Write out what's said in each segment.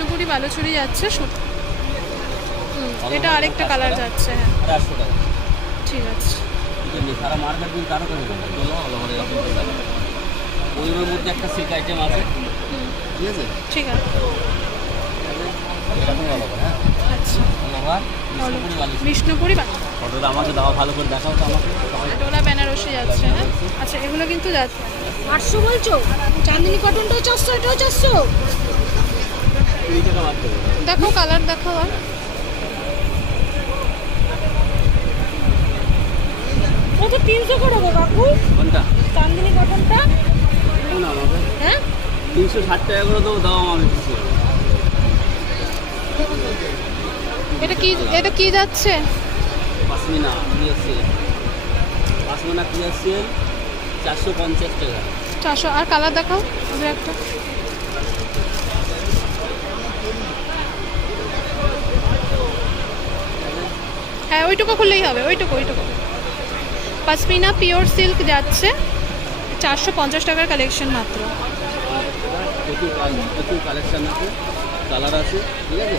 বিষ্ণুপুরি বালুচুরি যাচ্ছে এটা আরেকটা কালার যাচ্ছে হ্যাঁ। ঠিক আছে। ঠিক আছে সারা মার্কেট কিন্তু কারও কাছে পাবে তোলো ভালো করে এরকম করে দেখাবো। ওইগুলোর মধ্যে একটা সিল্ক আইটেম আছে। ঠিক আছে? ঠিক বিষ্ণুপুরি ফটোটা আমাকে দাও ভালো করে দেখাও তো আমাকে। ডোলা বেনারসি যাচ্ছে হ্যাঁ। আচ্ছা এগুলো কিন্তু যাচ্ছে আটশো বলছো? চাঁদনি কটনটাও চারশো এটাও চারশো? কুড়ি দেখো কালার দেখো। আর কত তিনশো করে গো কাকু। কোনটা? চাঁদনি কটনটা হ্যাঁ? তিনশো ষাট টাকা করে দেবো আমাকে কিছু। এটা কি এটা কি যাচ্ছে? পাশমিনা ক্রিয়াশীল চারশো পঞ্চাশ টাকা। চারশো আর কালার দেখাও একটা। হ্যাঁ ওইটুকু খুললেই হবে, ওইটুকু ওইটুকু। পাসমিনা পিওর সিল্ক যাচ্ছে, চারশো পঞ্চাশ টাকার কালেকশন মাত্র। প্রচুর কাল- প্রচুর কালেকশন আছে কালার ঠিক আছে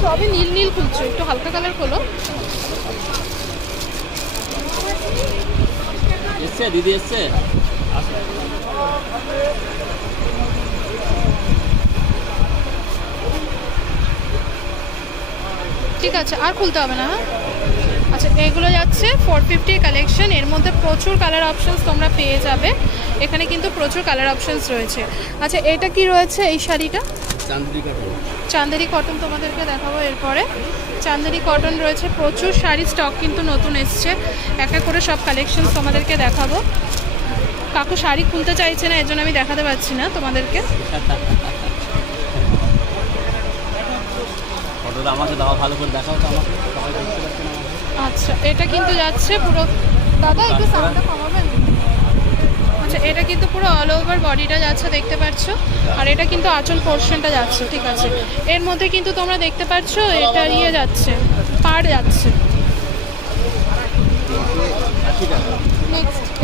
সবই নীল নীল খুলছো, একটু হালকা কালার খোলো। এসছে, দিদি এসছে? ঠিক আছে আর খুলতে হবে না হ্যাঁ? আচ্ছা এগুলো যাচ্ছে ফোর ফিফটির কালেকশন এর মধ্যে প্রচুর কালার অপশানস তোমরা পেয়ে যাবে। এখানে কিন্তু প্রচুর কালার অপশনস রয়েছে। আচ্ছা এটা কি রয়েছে এই শাড়িটা? চান্দ্রি চান্দেরি কটন তোমাদেরকে দেখাবো এরপরে। চান্দেরি কটন রয়েছে প্রচুর শাড়ি স্টক কিন্তু নতুন এসছে। এক এক করে সব কালেকশন তোমাদেরকে দেখাবো। কাকু শাড়ি খুলতে চাইছে না এর জন্য আমি দেখাতে পারছি না তোমাদেরকে। ফটোটা আমাকে দাও ভালো করে দেখাও তো আমাকে সবাই দেখতে পাচ্ছে আচ্ছা এটা কিন্তু যাচ্ছে পুরো দাদা একটু সাউন্ডটা কমাবেন? আচ্ছা এটা কিন্তু পুরো অল ওভার বডিটা যাচ্ছে দেখতে পাচ্ছ? আর এটা কিন্তু আঁচল পোর্শনটা যাচ্ছে ঠিক আছে? এর মধ্যে কিন্তু তোমরা দেখতে পাচ্ছ এটা ইয়ে যাচ্ছে পাড় যাচ্ছে।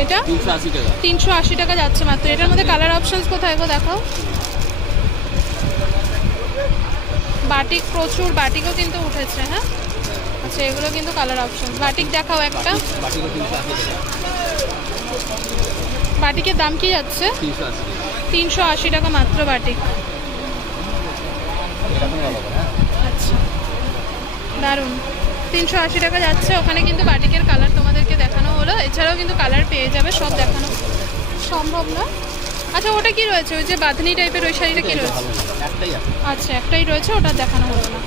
এটা? তিনশো আশি টাকা। যাচ্ছে মাত্র। এটার মধ্যে কালার অপশনস কোথায় গো দেখাও? বাটিক প্রচুর বাটিকও কিন্তু উঠেছে হ্যাঁ? আচ্ছা এগুলো কিন্তু কালার অপশন বাটিক দেখাও একটা। বাটিকের দাম কি যাচ্ছে? তিনশো আশি টাকা। মাত্র বাটিক। আচ্ছা। দারুণ। তিনশো আশি টাকা যাচ্ছে ওখানে কিন্তু বাটিকের কালার তোমাদেরকে দেখানো হলো। এছাড়াও কিন্তু কালার পেয়ে যাবে সব দেখানো সম্ভব না। আচ্ছা ওটা কি রয়েছে? ওই যে বাঁধনি টাইপের ওই শাড়িটা কি রয়েছে? আচ্ছা একটাই রয়েছে ওটা দেখানো হলো না।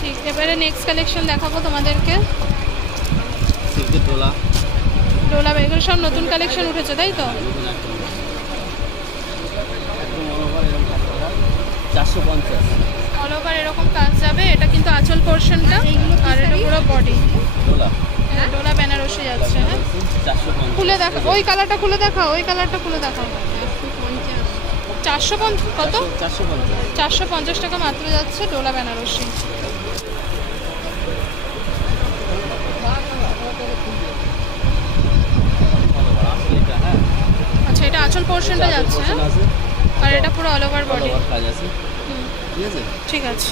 ঠিক এবারে নেক্সট কালেকশন দেখাবো তোমাদেরকে। ডোলা এগুলো সব নতুন কালেকশন উঠেছে তাই তো? চারশো পঞ্চাশ অল ওভার এরকম কাজ যাবে এটা কিন্তু আঁচল পোর্শনটা আর এটা পুরো বডি ডোলা। বেনারসি যাচ্ছে হ্যাঁ। খুলে দেখা ওই কালারটা খুলে দেখাও ওই কালারটা খুলে দেখাও। চারশো পঞ্চাশ কত? চারশো পঞ্চাশ। টাকা মাত্র যাচ্ছে ডোলা বেনারসি। আচ্ছা এটা আঁচল পোর্শনটা যাচ্ছে হ্যাঁ? আর এটা পুরো অল ওভার বডি ঠিক আছে?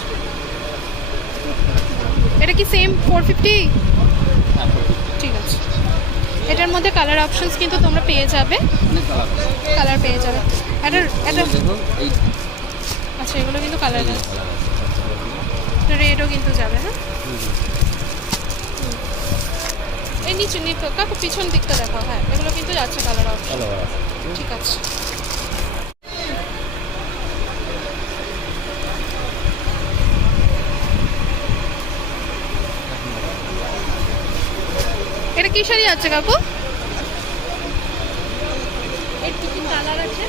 এটা কি সেম ফোর ফিফটি। ঠিক আছে। এটার মধ্যে কালার অপশনস কিন্তু তোমরা পেয়ে যাবে। কালার পেয়ে যাবে। এটা এই আচ্ছা এগুলো কিন্তু কালার রেডও কিন্তু যাবে হ্যাঁ? এই নিচে নিচে কাকু পিছন দিকটা দেখো হ্যাঁ এগুলো কিন্তু যাচ্ছে কালার অপশন ঠিক আছে। এটা কি শাড়ি আছে কাকু এর কি কি কালার আছে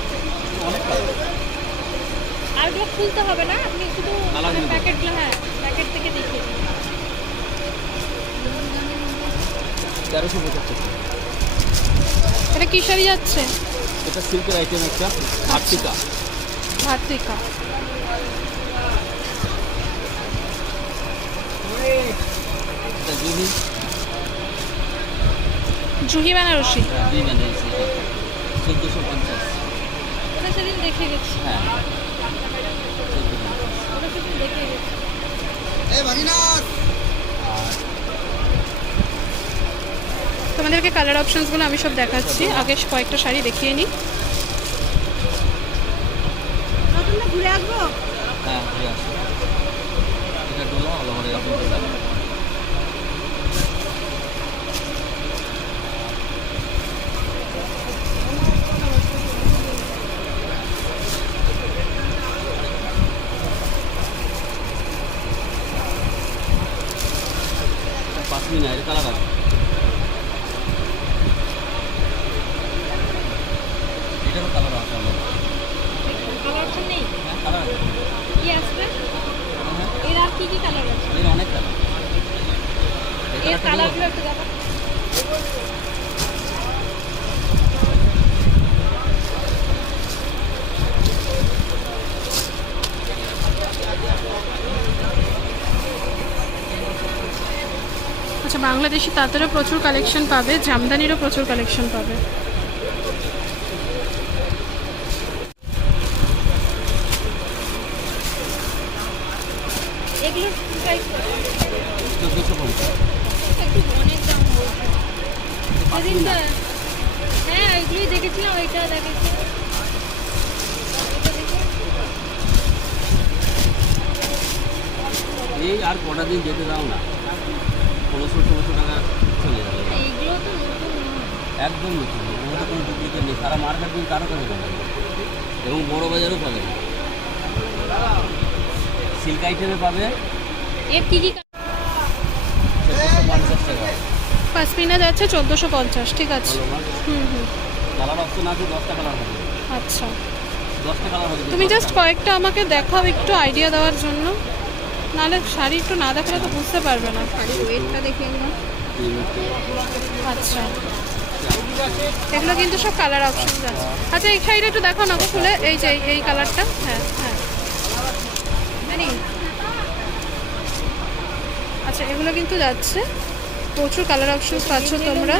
অনেক কালার আর ওগুলো খুলতে হবে না আপনি শুধু প্যাকেটগুলো হ্যাঁ প্যাকেট থেকে দেখিয়ে দিন তেরোশো পঁচাত্তর। এটা কি শাড়ি যাচ্ছে? এটা সিল্কের আইটেম একটা আর্টিকা ভাত্রিকা এটা জুহি। বেনারসি? দুই বেনারসি চোদ্দোশো পঞ্চাশ। সেদিন দেখে গেছি। হ্যাঁ ওটা সেদিন দেখে গেছি তোমাদেরকে কালার অপশনসগুলো আমি সব দেখাচ্ছি। আগে কয়েকটা শাড়ি দেখিয়ে নিই। ঘুরে আসব? হ্যাঁ ঘুরে আসব। এটা ডোলা অল ওভার এরকম ডোলা পাঁচ মিনিট এর কালার আছে এটারও কালার আছে আমাদের কালার অপশন নেই হ্যাঁ কালার আছে কি আসবে হ্যাঁ এর আর কি কি কালার আছে এর অনেক কালারের কালারগুলো একটু দেখো আচ্ছা বাংলাদেশি তাঁতেরও প্রচুর কালেকশন পাবে জামদানিরও প্রচুর কালেকশন পাবে। এগুলোর হ্যাঁ ওইগুলোই দেখেছিলাম ওইটা দেখেছিলাম এই আর কটা দিন যেতে দাও না। পনেরোশো, ষোলোশো টাকা চলে যাবে। একদম নতুন। ওটা কোনো ডুপ্লিকেট নেই। সারা মার্কেট দিন কারও কাছে পাবে। এবং বড় বাজারও পাবে সিল্ক আইটেমে পাবে। এর কি কি পাসমিনা যাচ্ছে চোদ্দোশো পঞ্চাশ ঠিক আছে। হুম হুম। কালার অপশন আছে দশটা কালার হবে। আচ্ছা। তুমি জাস্ট কয়েকটা আমাকে দেখাও একটু আইডিয়া দেওয়ার জন্য। নাহলে শাড়ি একটু না দেখালে তো বুঝতে পারবে না। শাড়ির ওয়েটটা দেখে আচ্ছা। এগুলো কিন্তু সব কালার অপশন আছে আচ্ছা এই শাড়িটা একটু দেখো না খুলে। এই যে এই কালারটা হ্যাঁ হ্যাঁ। আচ্ছা এগুলো কিন্তু যাচ্ছে। প্রচুর কালার অপশন পাচ্ছ তোমরা।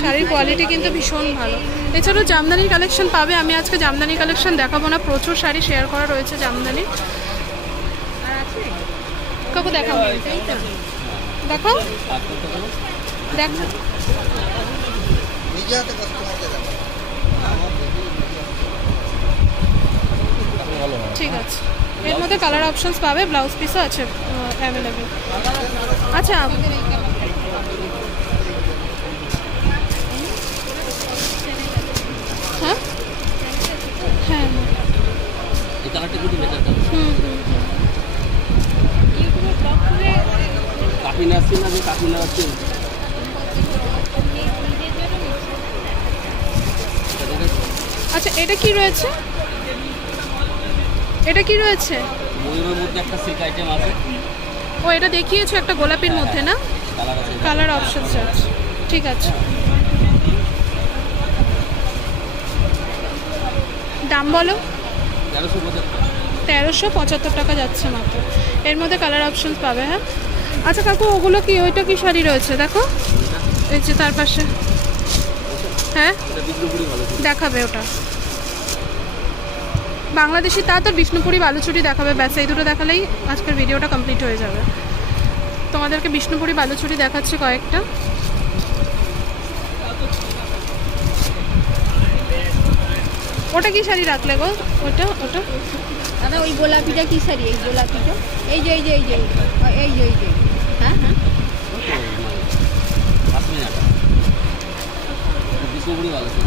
শাড়ির কোয়ালিটি কিন্তু ভীষণ ভালো। এছাড়াও জামদানির কালেকশন পাবে। আমি আজকে জামদানি কালেকশন দেখাবো না। প্রচুর শাড়ি শেয়ার করা রয়েছে জামদানি। কাকু দেখাবো দেখো দেখো ঠিক আছে। এর মধ্যে কালার অপশনস পাবে ব্লাউজ পিসও আছে অ্যাভেলেবেল আচ্ছা হ্যাঁ? হ্যাঁ। হুম হুম ইউটিউবে ব্লগ করে কাঠি নাচছে না যে কাঠি নাচছে নিজের জন্য নিচ্ছি। এটা দেখেছ? আচ্ছা এটা কি রয়েছে? এটা কি রয়েছে? ময়ূরের মধ্যে একটা সিল্ক আইটেম আছে। ও এটা দেখিয়েছো একটা গোলাপির মধ্যে না? কালার অপশনস আছে। ঠিক আছে। দাম বলো? তেরোশো পঁচাত্তর। টাকা যাচ্ছে মাত্র। এর মধ্যে কালার অপশনস পাবে হ্যাঁ? আচ্ছা কাকু ওগুলো কি ওইটা কি শাড়ি রয়েছে? দেখো। এই যে তার পাশে। হ্যাঁ। দেখাবে ওটা। বাংলাদেশি তা তো বিষ্ণুপুরি বালুচুরি দেখাবে। ব্যাস এই দুটো দেখালেই আজকের ভিডিওটা কমপ্লিট হয়ে যাবে। তোমাদেরকে বিষ্ণুপুরি বালুচুরি দেখাচ্ছে কয়েকটা। ওটা কি শাড়ি রাখলে গো? ওটা ওটা? দাদা ওই গোলাপিটা কি শাড়ি? এই গোলাপিটা? এই যে এই যে এই যে এই যে এই যে হ্যাঁ হ্যাঁ। মানে বিষ্ণুপুরি ভালো ছিল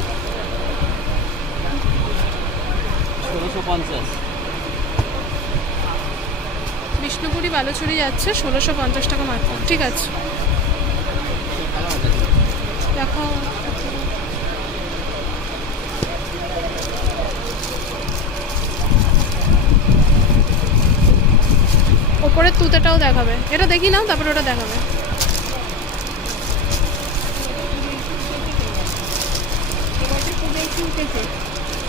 ষোলোশো পঞ্চাশ। বিষ্ণুপুরি বালুচুরি যাচ্ছে ষোলোশো পঞ্চাশ টাকা মাত্র। ঠিক আছে। দেখো। ওপরের তুতেটাও দেখাবে। এটা দেখি নাও তারপরে ওটা দেখাবে। উঠেছে।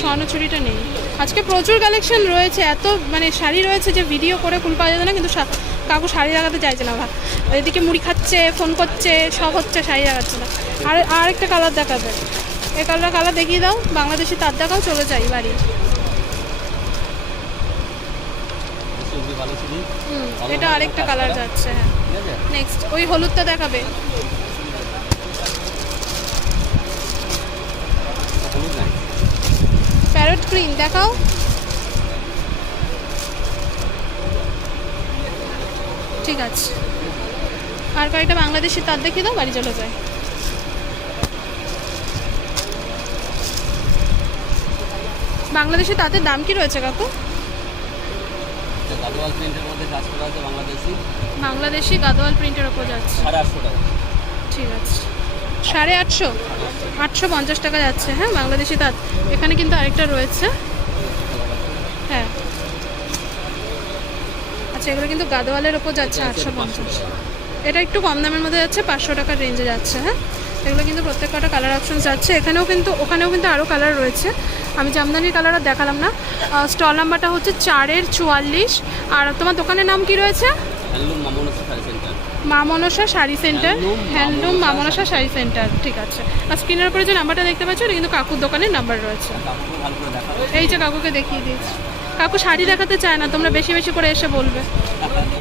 স্বর্ণচুরিটা নেই। আজকে প্রচুর কালেকশন রয়েছে এত মানে শাড়ি রয়েছে যে ভিডিও করে কুল পাওয়া যাবে না কিন্তু কাকু শাড়ি লাগাতে চাইছে না ভা এদিকে মুড়ি খাচ্ছে ফোন করছে সব হচ্ছে শাড়ি লাগাচ্ছে না। আর আর একটা কালার দেখাবে। এ কালার কালার দেখিয়ে দাও বাংলাদেশি তার দেখাও চলে যাই বাড়ি হুম এটা আরেকটা কালার যাচ্ছে হ্যাঁ। নেক্সট ওই হলুদটা দেখাবে হলুদ নাই প্যারট গ্রিন দেখাও। ঠিক আছে। আর কয়েকটা বাংলাদেশি তার দেখিয়ে দাও বাড়ি চলে যায়। বাংলাদেশি তাদের দাম কি রয়েছে কাকু? গাদোয়াল প্রিন্টের মধ্যে কাজ করা আছে বাংলাদেশি। বাংলাদেশি গাদোয়াল প্রিন্টের ওপর যাচ্ছে। টাকা। ঠিক আছে। সাড়ে আটশো আটশো পঞ্চাশ টাকা যাচ্ছে হ্যাঁ বাংলাদেশি তাঁত। এখানে কিন্তু আরেকটা রয়েছে। হ্যাঁ। আচ্ছা এগুলো কিন্তু গাদোয়ালের ওপর যাচ্ছে আটশো পঞ্চাশ। এটা একটু কম দামের মধ্যে যাচ্ছে পাঁচশো টাকার রেঞ্জে যাচ্ছে হ্যাঁ। এগুলো কিন্তু প্রত্যেক কটা কালার অপশন যাচ্ছে। এখানেও কিন্তু ওখানেও কিন্তু আরও কালার রয়েছে। আমি জামদানির কালার আর দেখালাম না। স্টল নাম্বারটা হচ্ছে চারের চুয়াল্লিশ। আর তোমার দোকানের নাম কি রয়েছে হ্যান্ডলুম মামনসা শাড়ি সেন্টার মা মনসা শাড়ি সেন্টার হ্যান্ডলুম মা মনসা শাড়ি সেন্টার ঠিক আছে। আর স্ক্রিনের উপরে যে নাম্বারটা দেখতে পাচ্ছ ওটা কিন্তু কাকুর দোকানের নাম্বার রয়েছে। এই যে কাকুকে দেখিয়ে দিয়েছি। কাকু শাড়ি দেখাতে চায় না, তোমরা বেশি বেশি করে এসে বলবে।